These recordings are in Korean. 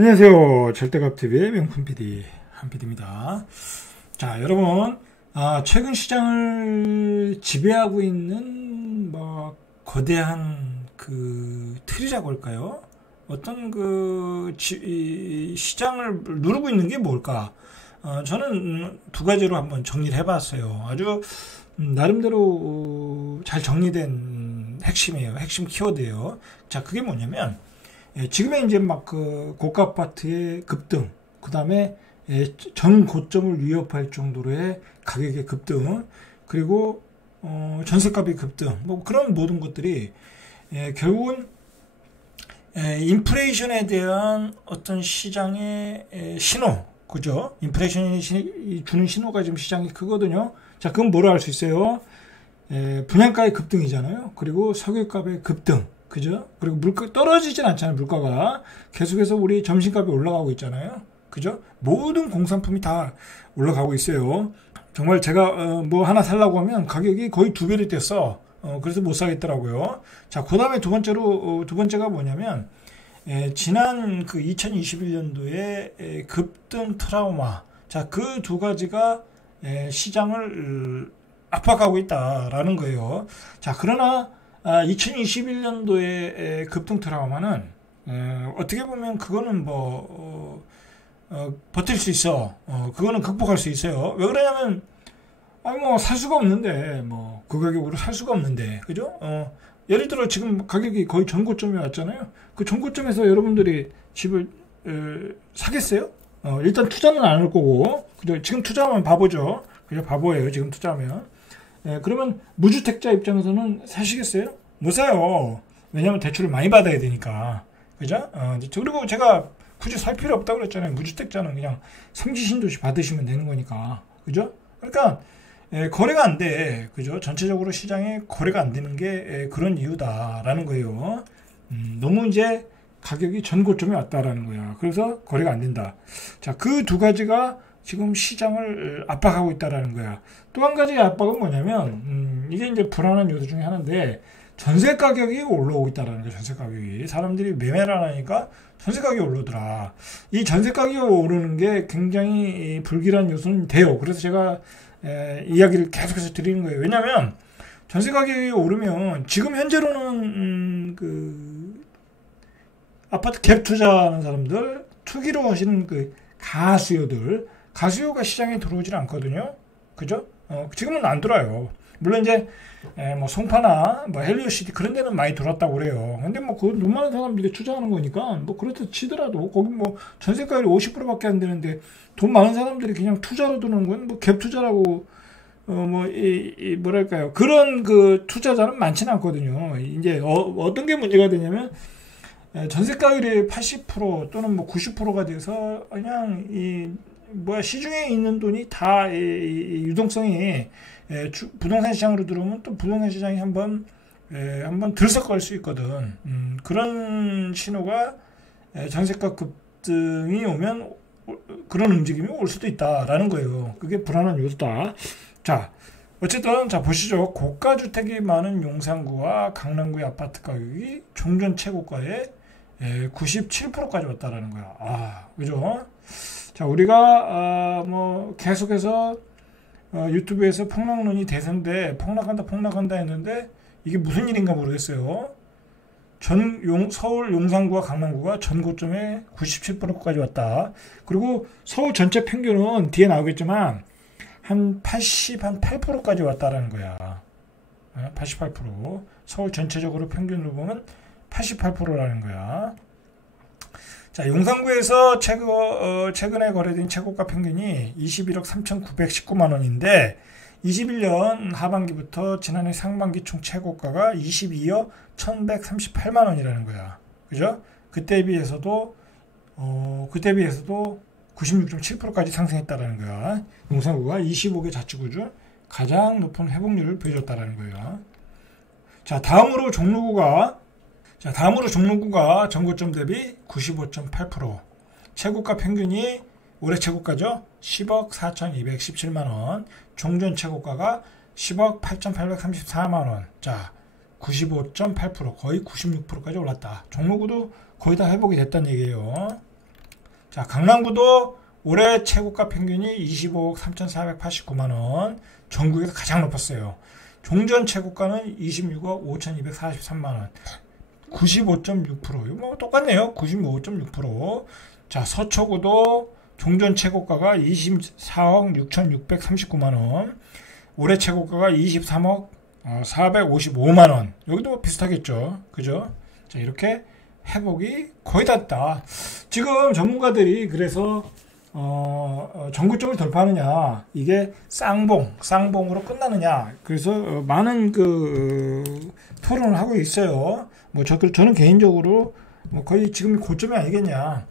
안녕하세요. 절대값TV의 명품 PD 한PD입니다. 자, 여러분, 최근 시장을 지배하고 있는 거대한 틀이라고 할까요? 어떤 이 시장을 누르고 있는 게 뭘까? 저는 두 가지로 한번 정리를 해봤어요. 아주 나름대로 잘 정리된 핵심이에요. 핵심 키워드예요. 자, 그게 뭐냐면 지금의 이제 고가 아파트의 급등, 그 다음에 전 고점을 위협할 정도로의 가격의 급등, 그리고 전셋값의 급등, 그런 모든 것들이 결국은 인플레이션에 대한 어떤 시장의 신호, 그죠? 인플레이션이 주는 신호가 지금 시장이 크거든요. 자, 그건 뭐로 알 수 있어요? 분양가의 급등이잖아요. 그리고 석유값의 급등. 그죠? 그리고 물가 떨어지진 않잖아요. 물가가 계속해서 우리 점심값이 올라가고 있잖아요. 그죠? 모든 공산품이 다 올라가고 있어요. 정말 제가 뭐 하나 살라고 하면 가격이 거의 2배를 뛰었어. 그래서 못 사겠더라고요. 자, 그 다음에 두 번째가 뭐냐면 지난 2021년도에 급등 트라우마. 자, 그 두 가지가 시장을 압박하고 있다라는 거예요. 자, 그러나 2021년도에 급등 트라우마는 어떻게 보면 그거는 버틸 수 있어. 그거는 극복할 수 있어요. 왜 그러냐면 살 수가 없는데 그 가격으로 살 수가 없는데, 그죠? 예를 들어 지금 가격이 거의 전고점에 왔잖아요. 그 전고점에서 여러분들이 집을 사겠어요? 일단 투자는 안 할 거고, 그죠? 지금 투자하면 바보죠. 그죠? 바보예요. 지금 투자하면. 그러면 무주택자 입장에서는 사시겠어요? 못 사요. 왜냐면 대출을 많이 받아야 되니까. 그죠? 그리고 제가 굳이 살 필요 없다고 그랬잖아요. 무주택자는 그냥 성지신도시 받으시면 되는 거니까. 그죠? 그러니까 거래가 안 돼. 그죠? 전체적으로 시장에 거래가 안 되는 게 그런 이유다라는 거예요. 너무 이제 가격이 전고점에 왔다라는 거야. 그래서 거래가 안 된다. 자, 그 두 가지가 지금 시장을 압박하고 있다라는 거야. 또 한 가지 압박은 뭐냐면, 이게 이제 불안한 요소 중에 하나인데, 전세 가격이 올라오고 있다라는 거야, 전세 가격이. 사람들이 매매를 안 하니까 전세 가격이 오르더라. 이 전세 가격이 오르는 게 굉장히 불길한 요소는 돼요. 그래서 제가 이야기를 계속해서 드리는 거예요. 왜냐면, 전세 가격이 오르면, 지금 현재로는 아파트 갭 투자하는 사람들, 투기로 하시는 가수요가 시장에 들어오질 않거든요. 그죠? 지금은 안 들어와요. 물론 이제 송파나 헬리오시티 그런 데는 많이 들어왔다고 그래요. 근데 돈 많은 사람들이 투자하는 거니까 그렇다 치더라도 거기 전세가율이 50%밖에 안 되는데 돈 많은 사람들이 그냥 투자로 드는 건 갭 투자라고 뭐랄까요? 그런 투자자는 많지는 않거든요. 이제 어떤 게 문제가 되냐면 전세가율이 80% 또는 90%가 돼서 그냥 시중에 있는 돈이 다 유동성이 부동산 시장으로 들어오면 또 부동산 시장이 한번 들썩거릴 수 있거든. 그런 신호가 전세가 급등이 오면 그런 움직임이 올 수도 있다라는 거예요. 그게 불안한 요소다. 자, 어쨌든 보시죠. 고가 주택이 많은 용산구와 강남구의 아파트 가격이 종전 최고가에 97%까지 왔다라는 거야. 그죠? 자, 우리가 계속해서 유튜브에서 폭락론이 대세인데 폭락한다 했는데 이게 무슨 일인가 모르겠어요. 서울 용산구와 강남구가 전 고점에 97%까지 왔다. 그리고 서울 전체 평균은 뒤에 나오겠지만 한 8%까지 왔다라는 거야. 88%. 서울 전체적으로 평균으로 보면 88%라는 거야. 자, 용산구에서 최근에 거래된 최고가 평균이 21억 3,919만 원인데 21년 하반기부터 지난해 상반기 총 최고가가 22억 1,138만 원이라는 거야. 그죠? 그때 비해서도 96.7%까지 상승했다라는 거야. 용산구가 25개 자치구 중 가장 높은 회복률을 보여줬다라는 거예요. 자, 다음으로 종로구가 전고점 대비 95.8%. 최고가 평균이 올해 최고가죠. 10억 4,217만원. 종전 최고가가 10억 8,834만원. 자, 95.8%. 거의 96%까지 올랐다. 종로구도 거의 다 회복이 됐다는 얘기예요. 자, 강남구도 올해 최고가 평균이 25억 3,489만원, 전국에서 가장 높았어요. 종전 최고가는 26억 5,243만원, 95.6%. 이거 뭐 똑같네요. 95.6%. 자, 서초구도 종전 최고가가 24억 6,639만원, 올해 최고가가 23억 455만원. 여기도 비슷하겠죠. 그죠? 자, 이렇게 회복이 거의 다 됐다. 지금 전문가들이 그래서 전고점을 돌파하느냐, 이게 쌍봉으로 끝나느냐, 그래서 많은 토론을 하고 있어요. 뭐 저는 개인적으로 뭐 거의 지금 고점이 아니겠냐,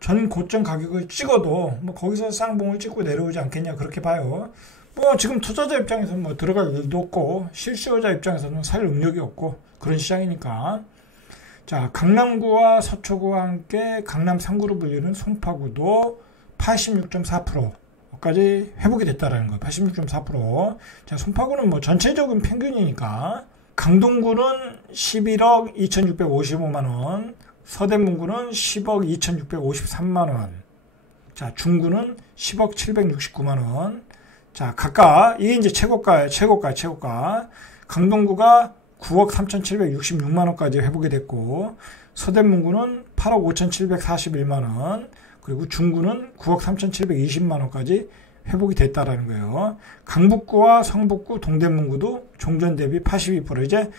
전 고점 가격을 찍어도 뭐 거기서 쌍봉을 찍고 내려오지 않겠냐, 그렇게 봐요. 뭐 지금 투자자 입장에서는 뭐 들어갈 일도 없고, 실수요자 입장에서는 살 능력이 없고, 그런 시장이니까. 자, 강남구와 서초구와 함께 강남 3구로 불리는 송파구도 86.4%까지 회복이 됐다라는 거예요. 86.4%. 자, 송파구는 뭐 전체적인 평균이니까. 강동구는 11억 2,655만원, 서대문구는 10억 2,653만원, 자, 중구는 10억 769만원. 자, 각각 이게 이제 최고가예요. 최고가. 강동구가 9억 3,766만원까지 회복이 됐고, 서대문구는 8억 5,741만원, 그리고 중구는 9억 3,720만원까지 회복이 됐다라는 거예요. 강북구와 성북구, 동대문구도 종전 대비 82%. 이제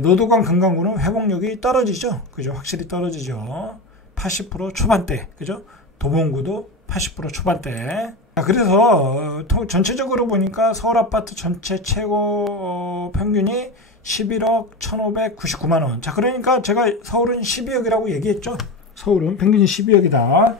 노도강 금강구는 회복력이 떨어지죠. 그죠? 확실히 떨어지죠. 80% 초반대. 그죠? 도봉구도 80% 초반대. 그래서 전체적으로 보니까 서울 아파트 전체 최고 평균이 11억 1,599만원. 자, 그러니까 제가 서울은 12억이라고 얘기했죠. 서울은 평균이 12억이다.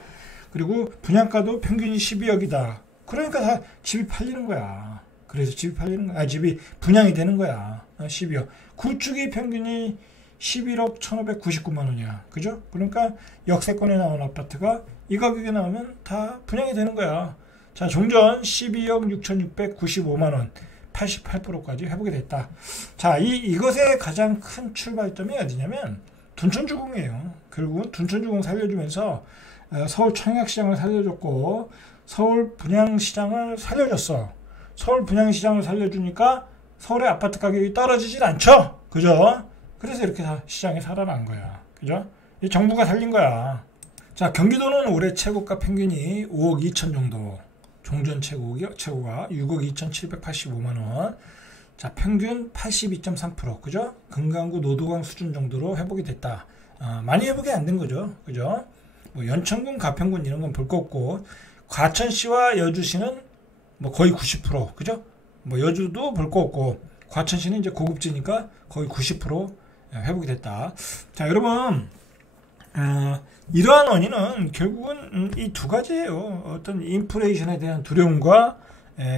그리고 분양가도 평균이 12억이다. 그러니까 다 집이 팔리는 거야. 그래서 집이 팔리는 거야. 집이 분양이 되는 거야. 12억. 구축이 평균이 11억 1,599만원이야. 그죠? 그러니까 역세권에 나온 아파트가 이 가격에 나오면 다 분양이 되는 거야. 자, 종전 12억 6,695만원, 88%까지 회복이 됐다. 자, 이것의 가장 큰 출발점이 어디냐면 둔촌주공이에요. 결국은 둔촌주공 살려주면서 서울 청약시장을 살려줬고, 서울 분양시장을 살려줬어. 서울 분양시장을 살려주니까 서울의 아파트 가격이 떨어지질 않죠. 그죠? 그래서 이렇게 시장이 살아난 거야. 그죠? 이 정부가 살린 거야. 자, 경기도는 올해 최고가 평균이 5억 2천 정도. 종전 최고가 6억 2,785만원. 자, 평균 82.3%. 그죠? 금강구, 노도강 수준 정도로 회복이 됐다. 많이 회복이 안 된 거죠. 그죠? 뭐 연천군, 가평군 이런 건 볼 거 없고, 과천시와 여주시는 뭐 거의 90%. 그죠? 뭐 여주도 볼 거 없고, 과천시는 이제 고급지니까 거의 90% 회복이 됐다. 자, 여러분, 이러한 원인은 결국은 이 두 가지예요. 어떤 인플레이션에 대한 두려움과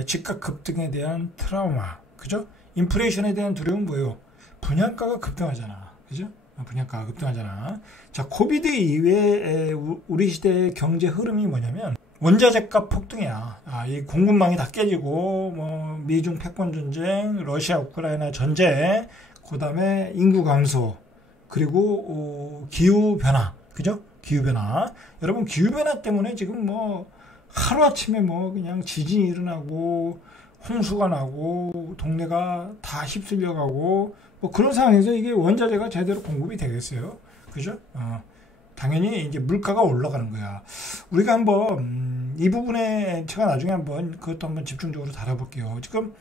집값 급등에 대한 트라우마. 그죠? 인플레이션에 대한 두려움은 뭐예요? 분양가가 급등하잖아. 그죠? 분양가가 급등하잖아. 자, 코비드 이외에 우리 시대의 경제 흐름이 뭐냐면 원자재값 폭등이야. 이 공급망이 다 깨지고, 뭐 미중 패권 전쟁, 러시아 우크라이나 전쟁, 그다음에 인구 감소, 그리고 기후 변화. 그죠? 기후 변화. 여러분, 기후 변화 때문에 지금 뭐 하루 아침에 뭐 그냥 지진이 일어나고 홍수가 나고 동네가 다 휩쓸려 가고 뭐 그런 상황에서 이게 원자재가 제대로 공급이 되겠어요? 그죠? 당연히 이제 물가가 올라가는 거야. 우리가 한번 이 부분에 제가 나중에 한번 그것도 한번 집중적으로 다뤄볼게요. 지금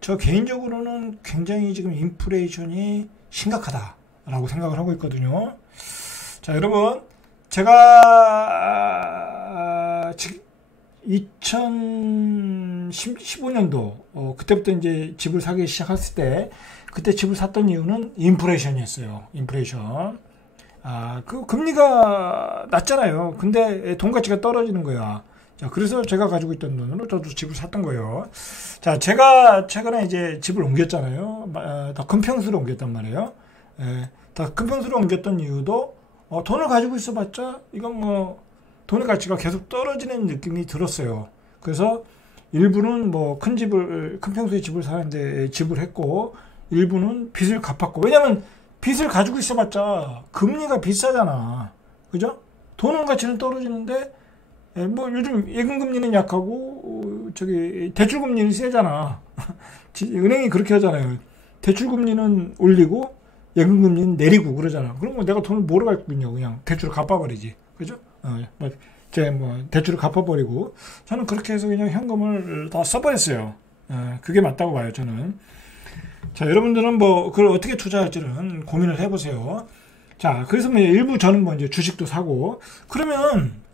저 개인적으로는 굉장히 지금 인플레이션이 심각하다라고 생각을 하고 있거든요. 자, 여러분, 제가 2015년도 그때부터 이제 집을 사기 시작했을 때, 그때 집을 샀던 이유는 인플레이션이었어요. 인플레이션. 그 금리가 낮잖아요. 근데 돈 가치가 떨어지는 거야. 자, 그래서 제가 가지고 있던 돈으로 저도 집을 샀던 거예요. 자, 제가 최근에 이제 집을 옮겼잖아요. 더 큰 평수로 옮겼단 말이에요. 더 큰 평수로 옮겼던 이유도 돈을 가지고 있어봤자 이건 뭐 돈의 가치가 계속 떨어지는 느낌이 들었어요. 그래서 일부는 뭐 큰 평수의 집을 사는데 지불했고, 일부는 빚을 갚았고. 왜냐면 빚을 가지고 있어봤자 금리가 비싸잖아. 그죠? 돈은 가치는 떨어지는데 뭐 요즘 예금금리는 약하고 저기 대출금리는 세잖아. 은행이 그렇게 하잖아요. 대출금리는 올리고 예금금리는 내리고 그러잖아. 그럼 뭐 내가 돈을 뭐로 갖고 있냐고 그냥 대출을 갚아버리지. 그죠? 뭐 대출을 갚아버리고 저는 그렇게 해서 그냥 현금을 다 써버렸어요. 그게 맞다고 봐요 저는. 자, 여러분들은 뭐 그걸 어떻게 투자할지는 고민을 해보세요. 자, 그래서 뭐 일부 저는 뭐 이제 주식도 사고 그러면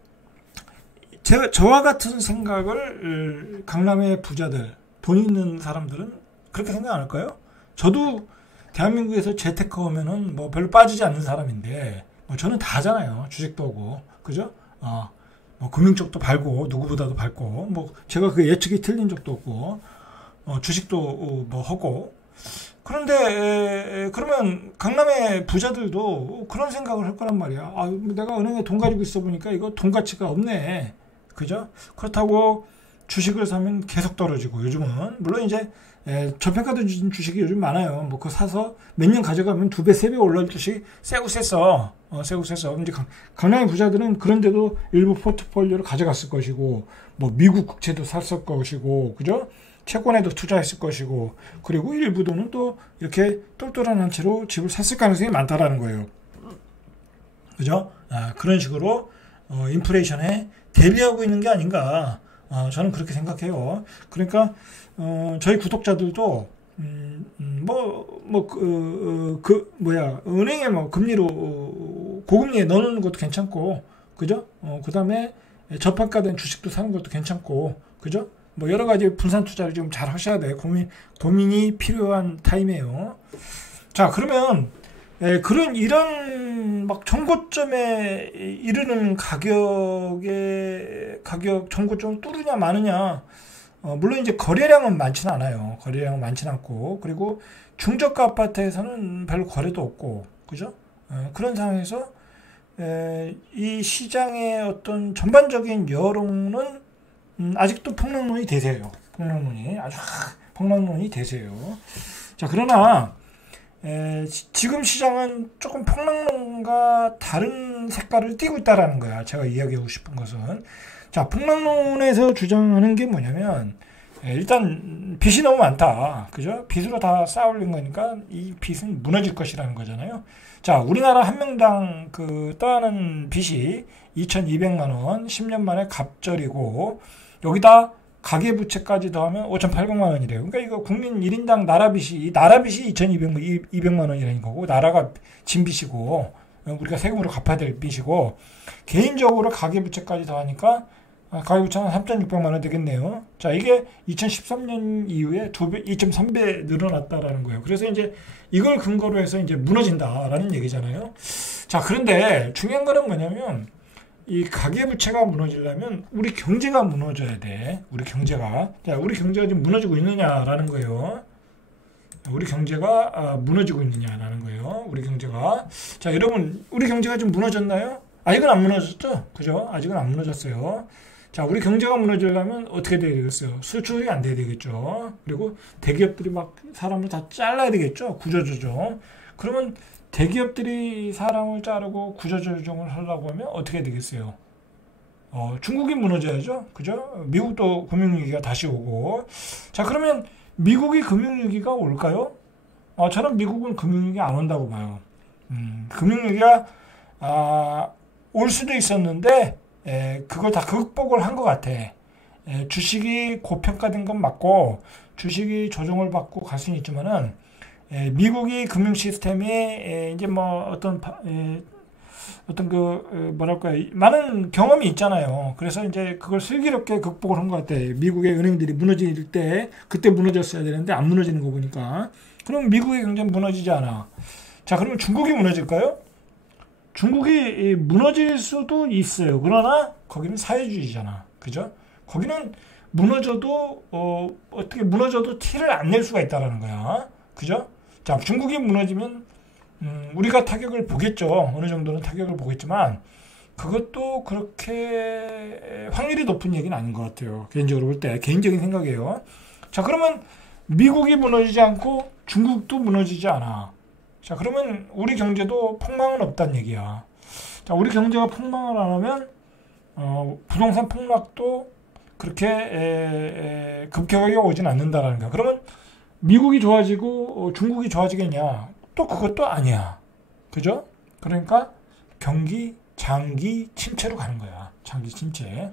저와 같은 생각을 강남의 부자들, 돈 있는 사람들은 그렇게 생각 안 할까요? 저도 대한민국에서 재테크 하면은 뭐 별로 빠지지 않는 사람인데, 뭐 저는 다 하잖아요. 주식도 하고, 그죠? 뭐 금융 쪽도 밟고, 누구보다도 밟고, 뭐 제가 그 예측이 틀린 적도 없고, 주식도 뭐 하고. 그런데 그러면 강남의 부자들도 그런 생각을 할 거란 말이야. 내가 은행에 돈 가지고 있어 보니까 이거 돈 가치가 없네. 그죠? 그렇다고 주식을 사면 계속 떨어지고 요즘은 물론 이제 저평가된 주식이 요즘 많아요. 뭐 그거 사서 몇 년 가져가면 2배, 3배 올라올 주식 세고 셌어. 세고 셌어. 이제 강남의 부자들은 그런데도 일부 포트폴리오를 가져갔을 것이고, 뭐 미국 국채도 샀을 것이고, 그죠? 채권에도 투자했을 것이고, 그리고 일부 돈은 또 이렇게 똘똘한 한 채로 집을 샀을 가능성이 많다라는 거예요. 그죠? 그런 식으로 인플레이션에 대비하고 있는 게 아닌가. 저는 그렇게 생각해요. 그러니까 저희 구독자들도 은행에 뭐 금리로 고금리에 넣어놓는 것도 괜찮고, 그죠? 그다음에 저평가된 주식도 사는 것도 괜찮고, 그죠? 뭐 여러 가지 분산 투자를 좀 잘 하셔야 돼요. 고민이 필요한 타임이에요. 자, 그러면 이런 막 정고점에 이르는 가격 정고점 뚫으냐 마느냐. 물론 이제 거래량은 많지는 않아요. 거래량은 많지는 않고, 그리고 중저가 아파트에서는 별로 거래도 없고, 그죠? 그런 상황에서 이 시장의 어떤 전반적인 여론은 아직도 폭락론이 대세예요. 폭락론이 대세예요. 자, 그러나 지금 시장은 조금 폭락론과 다른 색깔을 띠고 있다라는 거야. 제가 이야기하고 싶은 것은. 자, 폭락론에서 주장하는 게 뭐냐면, 일단 빚이 너무 많다. 그죠? 빚으로 다 쌓아올린 거니까 이 빚은 무너질 것이라는 거잖아요. 자, 우리나라 한 명당 떠하는 빚이 2,200만 원, 10년 만에 갑절이고, 여기다 가계부채까지 더하면 5,800만 원이래요. 그러니까 이거 국민 1인당 나라빚이 2,200만 원이라는 거고, 나라가 진 빚이고, 우리가 세금으로 갚아야 될 빚이고, 개인적으로 가계부채까지 더하니까 가계부채는 3,600만 원 되겠네요. 자, 이게 2013년 이후에 2.3배 늘어났다라는 거예요. 그래서 이제 이걸 근거로 해서 이제 무너진다라는 얘기잖아요. 자, 그런데 중요한 거는 뭐냐면, 이 가계부채가 무너지려면 우리 경제가 무너져야 돼. 우리 경제가. 자, 우리 경제가 지금 무너지고 있느냐라는 거예요. 우리 경제가 무너지고 있느냐라는 거예요. 우리 경제가. 자, 여러분, 우리 경제가 좀 무너졌나요? 아직은 안 무너졌죠? 그죠? 아직은 안 무너졌어요. 자, 우리 경제가 무너지려면 어떻게 돼야 되겠어요? 수출이 안 돼야 되겠죠. 그리고 대기업들이 막 사람을 다 잘라야 되겠죠? 구조조정. 그러면 대기업들이 사람을 자르고 구조조정을 하려고 하면 어떻게 되겠어요? 중국이 무너져야죠. 그죠? 미국도 금융위기가 다시 오고. 자, 그러면 미국이 금융위기가 올까요? 저는 미국은 금융위기 안 온다고 봐요. 금융위기가 올 수도 있었는데 그걸 다 극복을 한 것 같아. 주식이 고평가된 건 맞고 주식이 조정을 받고 갈 수는 있지만은 미국이 금융 시스템이 이제 뭐 어떤 많은 경험이 있잖아요. 그래서 이제 그걸 슬기롭게 극복을 한 것 같아. 미국의 은행들이 무너질 때 그때 무너졌어야 되는데 안 무너지는 거 보니까. 그럼 미국의 경제는 무너지지 않아. 자, 그러면 중국이 무너질까요? 중국이 무너질 수도 있어요. 그러나 거기는 사회주의잖아. 그죠? 거기는 무너져도 어떻게 무너져도 티를 안 낼 수가 있다라는 거야. 그죠? 자, 중국이 무너지면 우리가 타격을 보겠죠. 어느 정도는 타격을 보겠지만 그것도 그렇게 확률이 높은 얘기는 아닌 것 같아요. 개인적으로 볼 때. 개인적인 생각이에요. 자, 그러면 미국이 무너지지 않고 중국도 무너지지 않아. 자, 그러면 우리 경제도 폭망은 없다는 얘기야. 자, 우리 경제가 폭망을 안 하면 부동산 폭락도 그렇게 급격하게 오진 않는다라는 거야. 그러면 미국이 좋아지고 중국이 좋아지겠냐? 또 그것도 아니야. 그죠? 그러니까 경기 장기 침체로 가는 거야. 장기 침체.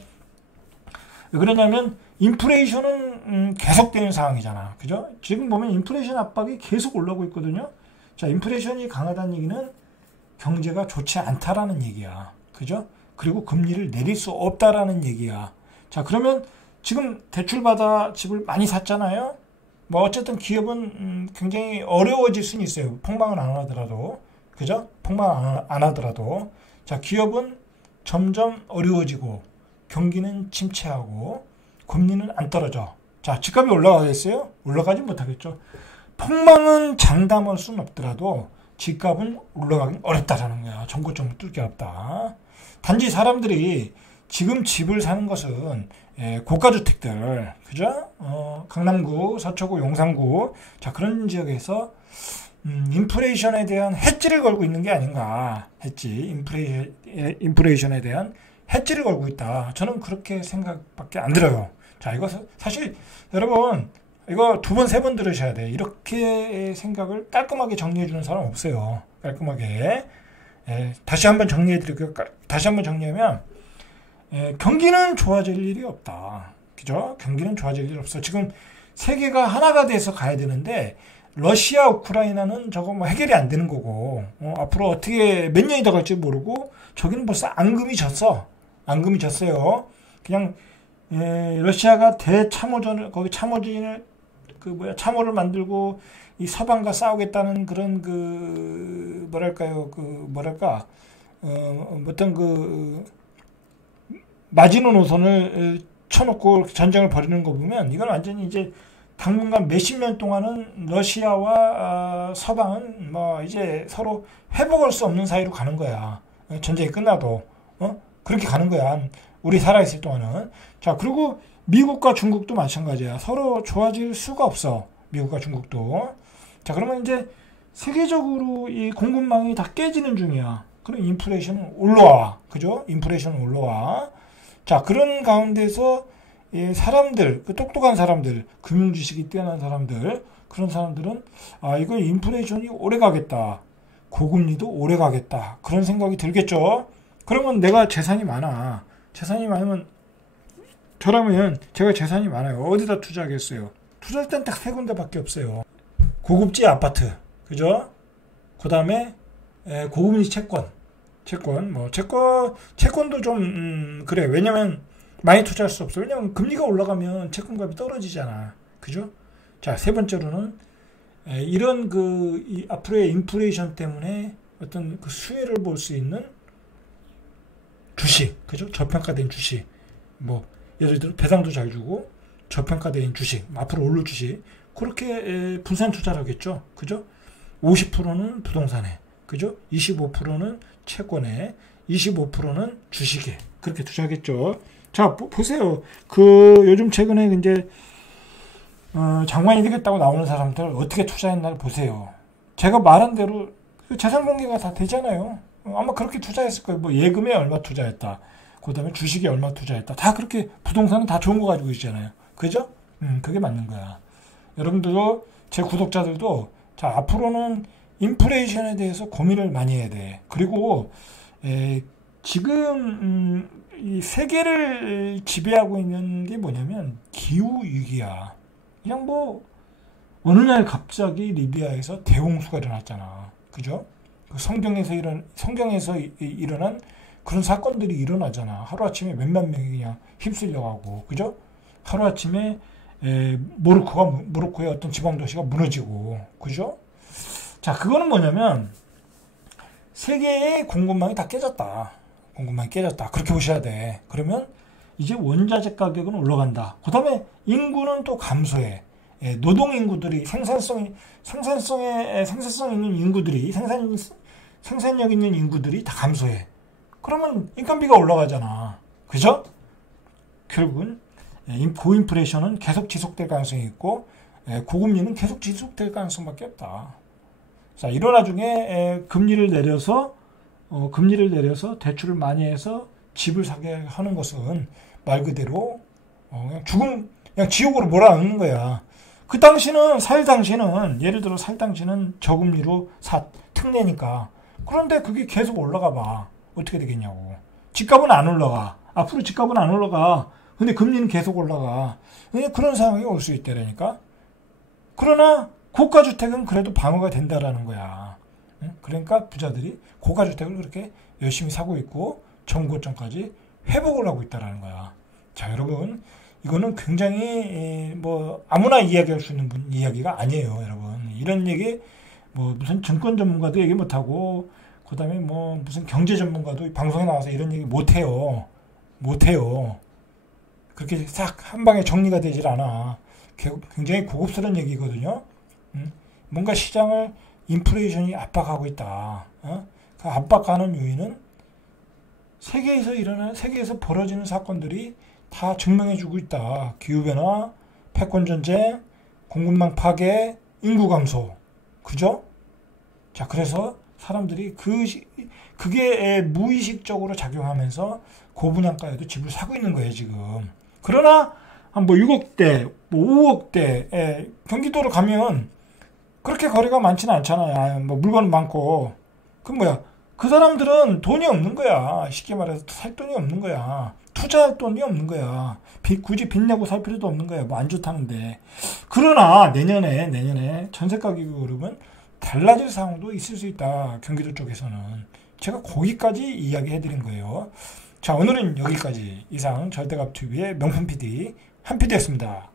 왜 그러냐면 인플레이션은 계속되는 상황이잖아. 그죠? 지금 보면 인플레이션 압박이 계속 올라오고 있거든요. 자, 인플레이션이 강하다는 얘기는 경제가 좋지 않다라는 얘기야. 그죠? 그리고 금리를 내릴 수 없다라는 얘기야. 자, 그러면 지금 대출받아 집을 많이 샀잖아요. 뭐 어쨌든 기업은 굉장히 어려워질 수는 있어요. 폭망을 안 하더라도. 그죠? 폭망 안 하더라도. 자, 기업은 점점 어려워지고 경기는 침체하고 금리는 안 떨어져. 자, 집값이 올라가겠어요? 올라가지 못하겠죠. 폭망은 장담할 수는 없더라도 집값은 올라가긴 어렵다라는 거야. 전고점을 뚫기 어렵다. 단지 사람들이 지금 집을 사는 것은 고가주택들, 그죠? 강남구, 서초구, 용산구, 자, 그런 지역에서 인플레이션에 대한 해지를 걸고 있는 게 아닌가. 해지, 인플레이션에 대한 해지를 걸고 있다. 저는 그렇게 생각밖에 안 들어요. 자, 이거 사실 여러분 이거 2번, 3번 들으셔야 돼. 이렇게 생각을 깔끔하게 정리해주는 사람 없어요. 깔끔하게. 다시 한번 정리해드릴게요. 다시 한번 정리하면 경기는 좋아질 일이 없다. 그죠? 경기는 좋아질 일이 없어. 지금 세계가 하나가 돼서 가야 되는데 러시아, 우크라이나는 저거 뭐 해결이 안 되는 거고 앞으로 어떻게 몇 년이 더 갈지 모르고 저기는 벌써 앙금이 졌어. 앙금이 졌어요. 그냥 러시아가 대참호전을 거기 참호진을 참호를 만들고 이 서방과 싸우겠다는 그런 어떤 마지노 노선을 쳐놓고 전쟁을 벌이는 거 보면 이건 완전히 이제 당분간 몇십 년 동안은 러시아와 서방은 뭐 이제 서로 회복할 수 없는 사이로 가는 거야. 전쟁이 끝나도 그렇게 가는 거야. 우리 살아있을 동안은. 자, 그리고 미국과 중국도 마찬가지야. 서로 좋아질 수가 없어. 미국과 중국도. 자, 그러면 이제 세계적으로 이 공급망이 다 깨지는 중이야. 그럼 인플레이션은 올라와. 그죠? 인플레이션은 올라와. 자, 그런 가운데서 사람들, 똑똑한 사람들, 금융지식이 뛰어난 사람들, 그런 사람들은 이거 인플레이션이 오래 가겠다. 고금리도 오래 가겠다. 그런 생각이 들겠죠. 그러면 내가 재산이 많아. 재산이 많으면 저라면 제가 재산이 많아요. 어디다 투자하겠어요? 투자할 땐 딱 3군데밖에 없어요. 고급지 아파트, 그죠? 그 다음에 고금리 채권도 좀 그래. 왜냐면 많이 투자할 수 없어. 왜냐면 금리가 올라가면 채권값이 떨어지잖아. 그죠? 자, 3번째로는 이런 이 앞으로의 인플레이션 때문에 어떤 그 수혜를 볼 수 있는 주식, 그죠? 저평가된 주식, 뭐 예를 들어 배당도 잘 주고 저평가된 주식, 앞으로 오를 주식, 그렇게 분산 투자를 하겠죠, 그죠? 50%는 부동산에, 그죠? 25%는 채권에, 25%는 주식에 그렇게 투자하겠죠. 자, 보세요. 요즘 최근에 이제 장관이 되겠다고 나오는 사람들 어떻게 투자했나 보세요. 제가 말한 대로 재산 공개가 다 되잖아요. 아마 그렇게 투자했을 거예요. 뭐 예금에 얼마 투자했다. 그 다음에 주식에 얼마 투자했다. 다 그렇게 부동산은 다 좋은 거 가지고 있잖아요. 그죠? 그게 맞는 거야. 여러분들도 제 구독자들도 자, 앞으로는 인플레이션에 대해서 고민을 많이 해야 돼. 그리고 지금 이 세계를 지배하고 있는 게 뭐냐면 기후 위기야. 그냥 뭐 어느 날 갑자기 리비아에서 대홍수가 일어났잖아. 그죠? 성경에서 일어난 그런 사건들이 일어나잖아. 하루아침에 몇만 명이 그냥 휩쓸려가고, 그죠? 하루아침에 모로코의 어떤 지방도시가 무너지고, 그죠? 자, 그거는 뭐냐면 세계의 공급망이 다 깨졌다. 공급망이 깨졌다. 그렇게 보셔야 돼. 그러면 이제 원자재 가격은 올라간다. 그 다음에 인구는 또 감소해. 노동 인구들이 생산성 있는 인구들이 생산력 있는 인구들이 다 감소해. 그러면 인건비가 올라가잖아. 그죠? 결국은 고인플레이션은 계속 지속될 가능성이 있고 고금리는 계속 지속될 가능성밖에 없다. 자, 이런 와중에 금리를 내려서 대출을 많이 해서 집을 사게 하는 것은 말 그대로 그냥 지옥으로 몰아넣는 거야. 그 당시는 살 당시는 예를 들어 살 당시는 저금리로 특례니까. 그런데 그게 계속 올라가 봐. 어떻게 되겠냐고. 집값은 안 올라가. 앞으로 집값은 안 올라가. 근데 금리는 계속 올라가. 그런 상황이 올 수 있다라니까. 그러나 고가주택은 그래도 방어가 된다라는 거야. 그러니까 부자들이 고가주택을 그렇게 열심히 사고 있고 정고점까지 회복을 하고 있다라는 거야. 자, 여러분, 이거는 굉장히 뭐 아무나 이야기할 수 있는 이야기가 아니에요, 여러분. 이런 얘기 뭐 무슨 증권 전문가도 얘기 못 하고 그다음에 뭐 무슨 경제 전문가도 방송에 나와서 이런 얘기 못 해요. 그렇게 싹 한 방에 정리가 되질 않아. 굉장히 고급스러운 얘기거든요. 뭔가 시장을 인플레이션이 압박하고 있다. 그 압박하는 요인은 세계에서 벌어지는 사건들이 다 증명해주고 있다. 기후변화, 패권전쟁, 공급망 파괴, 인구 감소. 그죠? 자, 그래서 사람들이 그게 무의식적으로 작용하면서 고분양가에도 집을 사고 있는 거예요, 지금. 그러나, 한 뭐 6억대, 뭐 5억대, 경기도로 가면 그렇게 거리가 많지는 않잖아요. 뭐 물건은 많고. 그 사람들은 돈이 없는 거야. 쉽게 말해서 살 돈이 없는 거야. 투자할 돈이 없는 거야. 굳이 빚 내고 살 필요도 없는 거야. 뭐 안 좋다는데. 그러나 내년에 전세 가격이 오르면 달라질 상황도 있을 수 있다. 경기도 쪽에서는. 제가 거기까지 이야기해 드린 거예요. 자, 오늘은 여기까지. 이상 절대값TV의 명품 PD 한 PD였습니다.